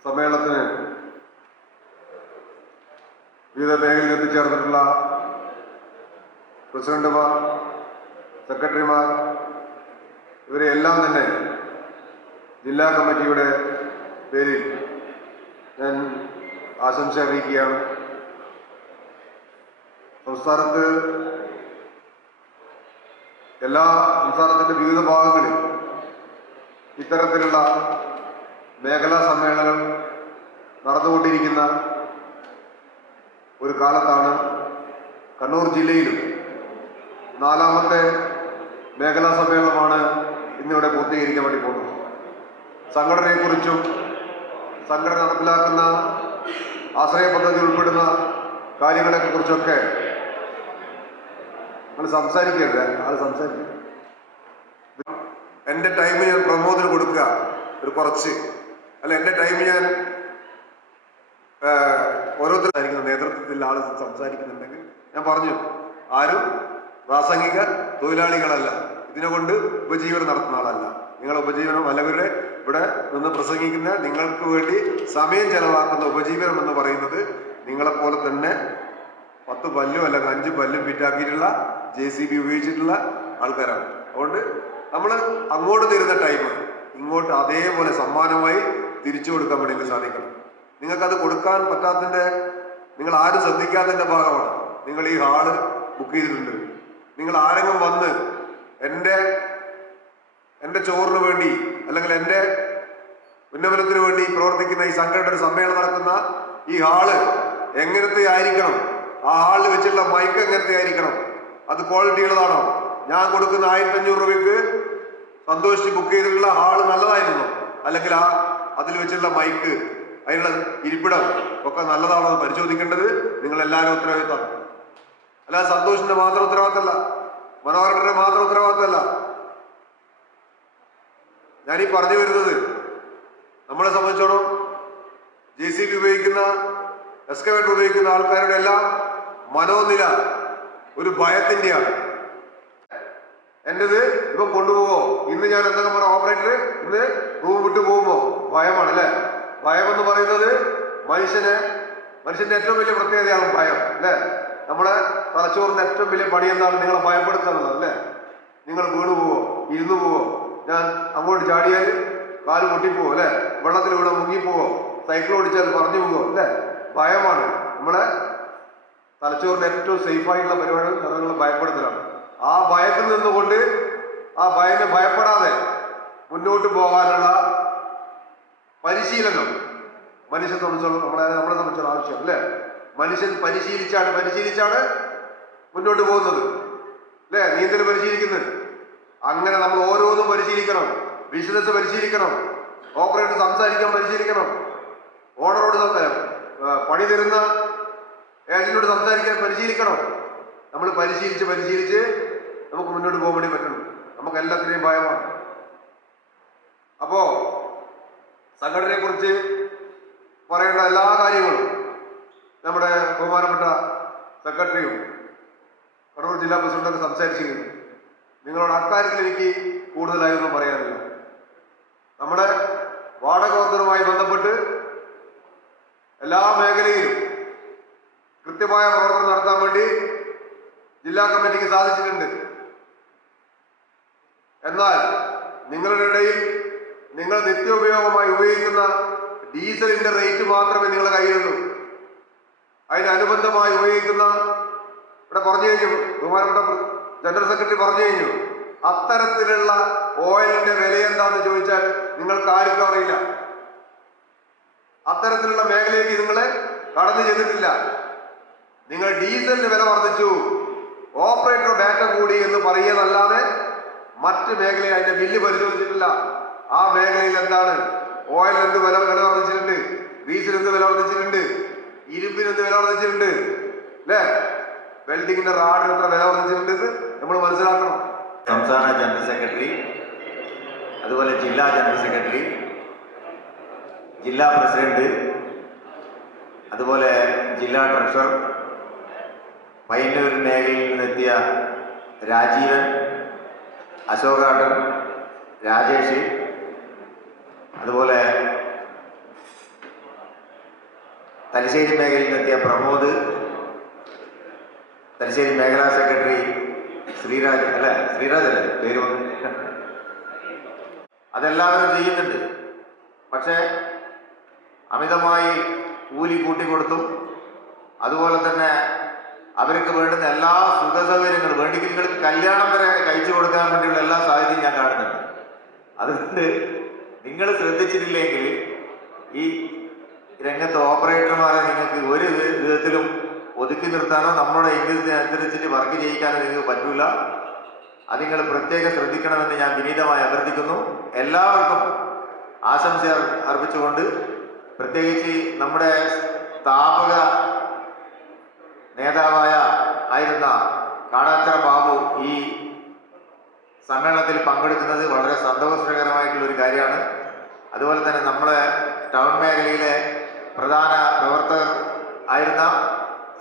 സമ്മേളനത്തിന് വിവിധ മേഖലയിൽ എത്തിച്ചേർന്നിട്ടുള്ള പ്രസിഡന്റുമാർ, സെക്രട്ടറിമാർ, ഇവരെല്ലാം തന്നെ ജില്ലാ കമ്മിറ്റിയുടെ പേരിൽ ഞാൻ ആശംസ അറിയിക്കുകയാണ്. സംസ്ഥാനത്തിൻ്റെ വിവിധ ഭാഗങ്ങളിൽ ഇത്തരത്തിലുള്ള മേഖലാ സമ്മേളനങ്ങൾ നടന്നുകൊണ്ടിരിക്കുന്ന ഒരു കാലത്താണ് കണ്ണൂർ ജില്ലയിലും 4ാമത്തെ മേഖലാ സമ്മേളനമാണ് ഇന്നിവിടെ പൂർത്തീകരിക്കാൻ വേണ്ടി പോകുന്നത്. സംഘടനയെക്കുറിച്ചും സംഘടന നടപ്പിലാക്കുന്ന ആശ്രയ പദ്ധതി ഉൾപ്പെടുന്ന കാര്യങ്ങളെക്കുറിച്ചൊക്കെ നിങ്ങൾ സംസാരിക്കരുത്. ആൾ സംസാരിക്കുക. എൻ്റെ ടൈം ഞാൻ പ്രമോദിന് കൊടുക്കുക ഒരു കുറച്ച്, അല്ല എൻ്റെ ടൈം ഞാൻ ഓരോരുത്തരും നേതൃത്വത്തിൽ ആൾ സംസാരിക്കുന്നുണ്ടെങ്കിൽ ഞാൻ പറഞ്ഞു, ആരും പ്രാസംഗിക തൊഴിലാളികളല്ല, ഇതിനെ കൊണ്ട് ഉപജീവനം നടത്തുന്ന ആളല്ല. നിങ്ങളുടെ ഉപജീവനം അല്ലെങ്കിൽ ഇവിടെ നിന്ന് പ്രസംഗിക്കുന്ന നിങ്ങൾക്ക് വേണ്ടി സമയം ചെലവാക്കുന്ന ഉപജീവനം എന്ന് പറയുന്നത് നിങ്ങളെപ്പോലെ തന്നെ 10 പല്ലും അല്ലെങ്കിൽ 5 പല്ലും ഫിറ്റാക്കിയിട്ടുള്ള JCB ഉപയോഗിച്ചിട്ടുള്ള ആൾക്കാരാണ്. അതുകൊണ്ട് നമ്മൾ അങ്ങോട്ട് തരുന്ന ടൈം ഇങ്ങോട്ട് അതേപോലെ സമ്മാനമായി തിരിച്ചു കൊടുക്കാൻ വേണ്ടി സാധിക്കണം. നിങ്ങൾക്കത് കൊടുക്കാൻ പറ്റാത്തതിൻ്റെ, നിങ്ങൾ ആരും ശ്രദ്ധിക്കാത്തതിൻ്റെ ഭാഗമാണ് നിങ്ങൾ ഈ ഹാള് ബുക്ക് ചെയ്തിട്ടുണ്ട്. നിങ്ങൾ ആരെങ്കിലും വന്ന് എൻ്റെ ചോറിന് വേണ്ടി അല്ലെങ്കിൽ എൻ്റെ ഉന്നമനത്തിന് വേണ്ടി പ്രവർത്തിക്കുന്ന ഈ സംഘടന ഒരു സമ്മേളനം നടക്കുന്ന ഈ ഹാള് എങ്ങനത്തെ ആയിരിക്കണം, ആ ഹാളിൽ വെച്ചുള്ള മൈക്ക് എങ്ങനത്തെ ആയിരിക്കണം, അത് ക്വാളിറ്റി ഉള്ളതാണോ, ഞാൻ കൊടുക്കുന്ന 1500 രൂപയ്ക്ക് സന്തോഷിച്ച് ബുക്ക് ചെയ്തിട്ടുള്ള ഹാള് നല്ലതായിരുന്നു, അല്ലെങ്കിൽ അതിൽ വെച്ചുള്ള മൈക്ക് അതിനുള്ള ഇരിപ്പിടം ഒക്കെ നല്ലതാണോ എന്ന് പരിശോധിക്കേണ്ടത് നിങ്ങളെല്ലാവരും ഉത്തരവാദിത്തമാണ്. അല്ലാതെ സന്തോഷിന്റെ മാത്രം ഉത്തരവാദിത്തമല്ല, മനോഹരന്റെ മാത്രം ഉത്തരവാദിത്തമല്ല. ഞാനീ പറഞ്ഞു വരുന്നത് നമ്മളെ സംബന്ധിച്ചോളം JCB ഉപയോഗിക്കുന്ന, എക്സ്കവേറ്റർ ഉപയോഗിക്കുന്ന ആൾക്കാരുടെ എല്ലാം മനോനില ഒരു ഭയത്തിൻ്റെയാണ്. എൻ്റെത് ഇപ്പം കൊണ്ടുപോകോ, ഇന്ന് ഞാൻ എന്തൊക്കെ പറഞ്ഞ ഓപ്പറേറ്റർ ഇന്ന് റൂം വിട്ടു പോകുമ്പോ ഭയമാണ് അല്ലേ. ഭയം എന്ന് പറയുന്നത് മനുഷ്യന്റെ ഏറ്റവും വലിയ പ്രത്യേകതയാണ് ഭയം അല്ലേ. നമ്മളെ തലച്ചോറിന്റെ ഏറ്റവും വലിയ പണി എന്താണ്? നിങ്ങളെ ഭയപ്പെടുത്തുക എന്നുള്ളത് അല്ലേ. നിങ്ങൾ വീണു പോവോ, ഇരുന്നു പോവോ, ഞാൻ അങ്ങോട്ട് ചാടിയാൽ കാല് പൊട്ടിപ്പോവോ അല്ലേ, വെള്ളത്തിൽ വീണോ മുങ്ങിപ്പോവോ, സൈക്കിൾ ഓടിച്ചാൽ പറഞ്ഞു പോവോ അല്ലേ. ഭയമാണ് നമ്മളെ തലച്ചോറിന്റെ ഏറ്റവും സേഫായിട്ടുള്ള പരിപാടി. നിങ്ങളെ ഭയപ്പെടുത്തലാണ്. ആ ഭയത്തിൽ നിന്നുകൊണ്ട് ആ ഭയപ്പെടാതെ മുന്നോട്ട് പോകാനുള്ള പരിശീലനം മനുഷ്യനെ സംബന്ധിച്ചോളം നമ്മളെ സംബന്ധിച്ചോളം ആവശ്യം അല്ലേ. മനുഷ്യൻ പരിശീലിച്ചാണ് മുന്നോട്ട് പോകുന്നത് അല്ലേ. നീന്തൽ പരിശീലിക്കുന്നത് അങ്ങനെ നമ്മൾ ഓരോന്നും പരിശീലിക്കണം. ബിസിനസ് പരിശീലിക്കണം, ഓപ്പറേറ്റർ സംസാരിക്കാൻ പരിശീലിക്കണം, ഓണറോട് പണി തരുന്ന ഏജന്റിനോട് സംസാരിക്കാൻ പരിശീലിക്കണം. നമ്മൾ പരിശീലിച്ച് നമുക്ക് മുന്നോട്ട് പോകാൻ വേണ്ടി പറ്റണം. നമുക്ക് എല്ലാത്തിനെയും ഭയമാണ്. അപ്പോ സംഘടനയെ കുറിച്ച് പറയേണ്ട എല്ലാ കാര്യങ്ങളും നമ്മുടെ ബഹുമാനപ്പെട്ട സെക്രട്ടറിയും കണ്ണൂർ ജില്ലാ പ്രസിഡന്റൊക്കെ സംസാരിച്ചിരുന്നു. നിങ്ങളോട് അക്കാര്യത്തിൽ എനിക്ക് കൂടുതലായി ഒന്നും പറയാനില്ല. നമ്മുടെ വാടക വർധനവുമായി ബന്ധപ്പെട്ട് എല്ലാ മേഖലയിലും കൃത്യമായ പ്രവർത്തനം നടത്താൻ വേണ്ടി ജില്ലാ കമ്മിറ്റിക്ക് സാധിച്ചിട്ടുണ്ട്. എന്നാൽ നിങ്ങളുടെ ഇടയിൽ നിങ്ങൾ നിത്യോപയോഗമായി ഉപയോഗിക്കുന്ന ഡീസലിന്റെ റേറ്റ് മാത്രമേ നിങ്ങളുടെ കയ്യിലുള്ളൂ. അതിനനുബന്ധമായി ഉപയോഗിക്കുന്ന, ഇവിടെ പറഞ്ഞു കഴിഞ്ഞു, ബഹുമാനപ്പെട്ട ജനറൽ സെക്രട്ടറി പറഞ്ഞു കഴിഞ്ഞു, അത്തരത്തിലുള്ള ഓയിലിന്റെ വില എന്താന്ന് ചോദിച്ചാൽ നിങ്ങൾക്ക് ആർക്കും അറിയില്ല. അത്തരത്തിലുള്ള മേഖലയിലേക്ക് നിങ്ങളെ കടന്നു ചെന്നിട്ടില്ല. നിങ്ങൾ ഡീസലിന് വില വർദ്ധിച്ചു, ഓപ്പറേറ്റർ ഡാറ്റ കൂടി എന്ന് പറയുന്നതല്ലാതെ മറ്റ് മേഖലയിൽ അതിന്റെ ബില്ല് പരിശോധിച്ചിട്ടില്ല. ആ മേഖലയിൽ എന്താണ്, ഓയിൽ എന്ത് വില വർദ്ധിച്ചിട്ടുണ്ട്, ഡീസൽ എന്ത് വില വർദ്ധിച്ചിട്ടുണ്ട്, ഇരുമ്പിന് എന്ത് വില വർദ്ധിച്ചിട്ടുണ്ട് അല്ലേ, വെൽഡിങ്ങിന്റെ റാഡിന് എത്ര വില വർദ്ധിച്ചിട്ടുണ്ട് നമ്മൾ മനസ്സിലാക്കണം. സംസ്ഥാന ജനറൽ സെക്രട്ടറി, അതുപോലെ ജില്ലാ ജനറൽ സെക്രട്ടറി, ജില്ലാ പ്രസിഡന്റ്, അതുപോലെ ജില്ലാ ട്രഷറർ, പയ്യന്നൂർ മേഖലയിൽ നിന്നെത്തിയ രാജീവൻ, അശോകാട്ടൻ, രാജേഷ്, അതുപോലെ തലശ്ശേരി മേഖലയിൽ നിന്നെത്തിയ പ്രമോദ്, തലശ്ശേരി മേഖലാ സെക്രട്ടറി ശ്രീരാജ് അല്ലേ പേര് വന്നു, അതെല്ലാവരും ചെയ്യുന്നുണ്ട്. പക്ഷേ അമിതമായി കൂലി കൂട്ടിക്കൊടുത്തും അതുപോലെ തന്നെ അവർക്ക് വേണ്ടുന്ന എല്ലാ സുഖ സൗകര്യങ്ങളും വേണ്ടിക്കൽ കല്യാണം വരെ കഴിച്ചു കൊടുക്കാൻ വേണ്ടിയുള്ള എല്ലാ സാധ്യതയും ഞാൻ കാണുന്നുണ്ട്. അതുകൊണ്ട് നിങ്ങൾ ശ്രദ്ധിച്ചിട്ടില്ലെങ്കിൽ ഈ രംഗത്ത് ഓപ്പറേറ്റർമാരെ നിങ്ങൾക്ക് ഒരു വിധത്തിലും ഒതുക്കി നിർത്താനോ നമ്മുടെ ഇംഗിതത്തിനനുസരിച്ചിട്ട് വർക്ക് ചെയ്യിക്കാനോ നിങ്ങൾക്ക് പറ്റൂല. അത് നിങ്ങൾ പ്രത്യേകം ശ്രദ്ധിക്കണമെന്ന് ഞാൻ വിനീതമായി അഭ്യർത്ഥിക്കുന്നു. എല്ലാവർക്കും ആശംസ അർപ്പിച്ചുകൊണ്ട്, പ്രത്യേകിച്ച് നമ്മുടെ സ്ഥാപക ആയിരുന്ന കാടാച്ചറ ബാബു ഈ സമ്മേളനത്തിൽ പങ്കെടുക്കുന്നത് വളരെ സന്തോഷകരമായിട്ടുള്ള ഒരു കാര്യമാണ്. അതുപോലെ തന്നെ നമ്മളെ ടൗൺ മേഖലയിലെ പ്രധാന പ്രവർത്തകർ ആയിരുന്ന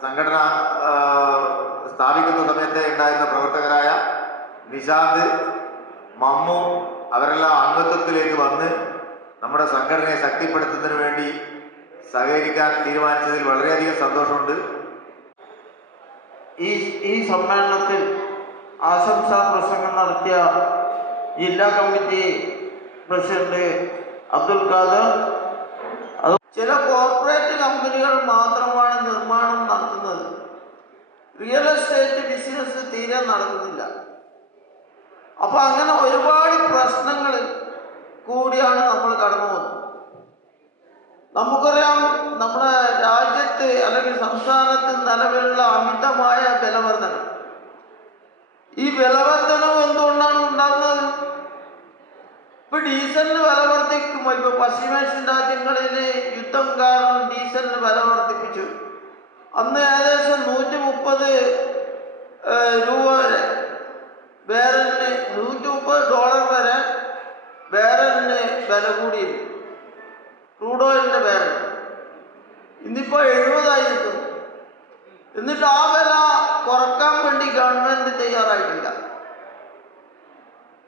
സംഘടന സ്ഥാപിക്കുന്ന സമയത്ത് ഉണ്ടായിരുന്ന പ്രവർത്തകരായ നിശാന്ത്, മമ്മു അവരെല്ലാം അംഗത്വത്തിലേക്ക് വന്ന് നമ്മുടെ സംഘടനയെ ശക്തിപ്പെടുത്തുന്നതിന് വേണ്ടി സഹകരിക്കാൻ തീരുമാനിച്ചതിൽ വളരെയധികം സന്തോഷമുണ്ട്. ഈ സമ്മേളനത്തിൽ ആശംസാ പ്രസംഗം നടത്തിയ ജില്ലാ കമ്മിറ്റി പ്രസിഡന്റ് അബ്ദുൽ ഖാദർ, ചില കോർപ്പറേറ്റ് കമ്പനികൾ മാത്രമാണ് നിർമ്മാണം നടത്തുന്നത്. റിയൽ എസ്റ്റേറ്റ് ബിസിനസ് തീരെ നടക്കുന്നില്ല. അപ്പൊ അങ്ങനെ ഒരുപാട് പ്രശ്നങ്ങൾ കൂടിയാണ് നമ്മൾ കടന്നു പോകുന്നത്. നമുക്കറിയാം, നമ്മുടെ രാജ്യത്ത് അല്ലെങ്കിൽ സംസ്ഥാനത്ത് നിലവിലുള്ള അമിതമായ വിലവർധന. ഈ വിലവർധനവ് എന്തുകൊണ്ടാണ് ഉണ്ടാകുന്നത്? ഇപ്പൊ ഡീസലിന് വില വർദ്ധിക്കുമ്പോ, ഇപ്പൊ പശ്ചിമേഷ്യൻ രാജ്യങ്ങളിൽ യുദ്ധം കാരണം ഡീസലിന് വില വർദ്ധിപ്പിച്ചു. അന്ന് ഏകദേശം 130 രൂപ വരെ ബാരലിന്, $130 വരെ ബാരലിന് വില കൂടിയിരുന്നു, ക്രൂഡ് ഓയിലിന്റെ ബാരൽ. ഇന്നിപ്പോ 70 നിൽക്കുന്നു. എന്നിട്ട് ആ വില കുറക്കാൻ വേണ്ടി ഗവൺമെന്റ് തയ്യാറായിട്ടില്ല.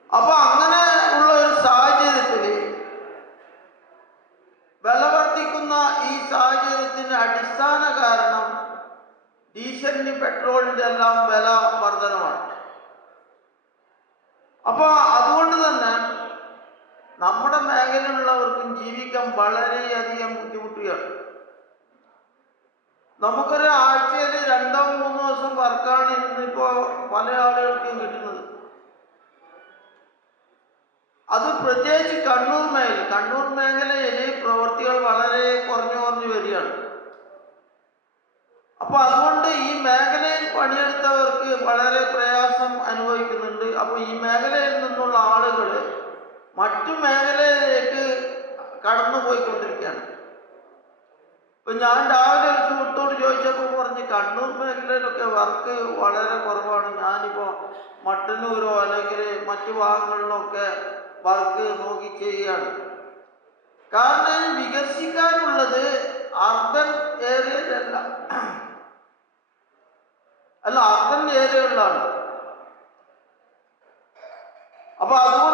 അപ്പൊ അങ്ങനെ ഉള്ള ഒരു സാഹചര്യത്തിൽ, വില വർദ്ധിക്കുന്ന ഈ സാഹചര്യത്തിന് അടിസ്ഥാന കാരണം ഡീസലിന്, പെട്രോളിന്റെ എല്ലാം വില വർധനമാണ്. അപ്പൊ അതുകൊണ്ട് തന്നെ നമ്മുടെ മേഖലയിലുള്ളവർക്കും ജീവിക്കാൻ വളരെയധികം ബുദ്ധിമുട്ടുകയാണ്. നമുക്കൊരു ആഴ്ചയിൽ 2-3 ദിവസം വർക്കാണ് ഇന്നിപ്പോ പല ആളുകൾക്കും കിട്ടുന്നത്. അത് പ്രത്യേകിച്ച് കണ്ണൂർ മേഖലയിൽ പ്രവൃത്തികൾ വളരെ കുറഞ്ഞു വരികയാണ്. അപ്പൊ അതുകൊണ്ട് ഈ മേഖലയിൽ പണിയെടുത്തവർക്ക് വളരെ പ്രയാസം അനുഭവിക്കുന്നുണ്ട്. അപ്പൊ ഈ മേഖലയിൽ നിന്നുള്ള ആളുകൾ മറ്റു മേഖലയിലേക്ക് കടന്നു പോയിക്കൊണ്ടിരിക്കുകയാണ്. ഇപ്പൊ ഞാൻ രാവിലെ ഒരു സുഹൃത്തോട് ചോദിച്ചപ്പോൾ പറഞ്ഞ് കണ്ണൂർ മേഖലയിലൊക്കെ വർക്ക് വളരെ കുറവാണ്. ഞാനിപ്പോ മട്ടന്നൂരോ അല്ലെങ്കിൽ മറ്റു ഭാഗങ്ങളിലൊക്കെ വർക്ക് നോക്കി ചെയ്യുകയാണ്. കാരണം വികസിക്കാനുള്ളത് അർബൻ ഏരിയയിലല്ല, അർബൻ ഏരിയകളിലാണ്. അപ്പൊ അതുകൊണ്ട്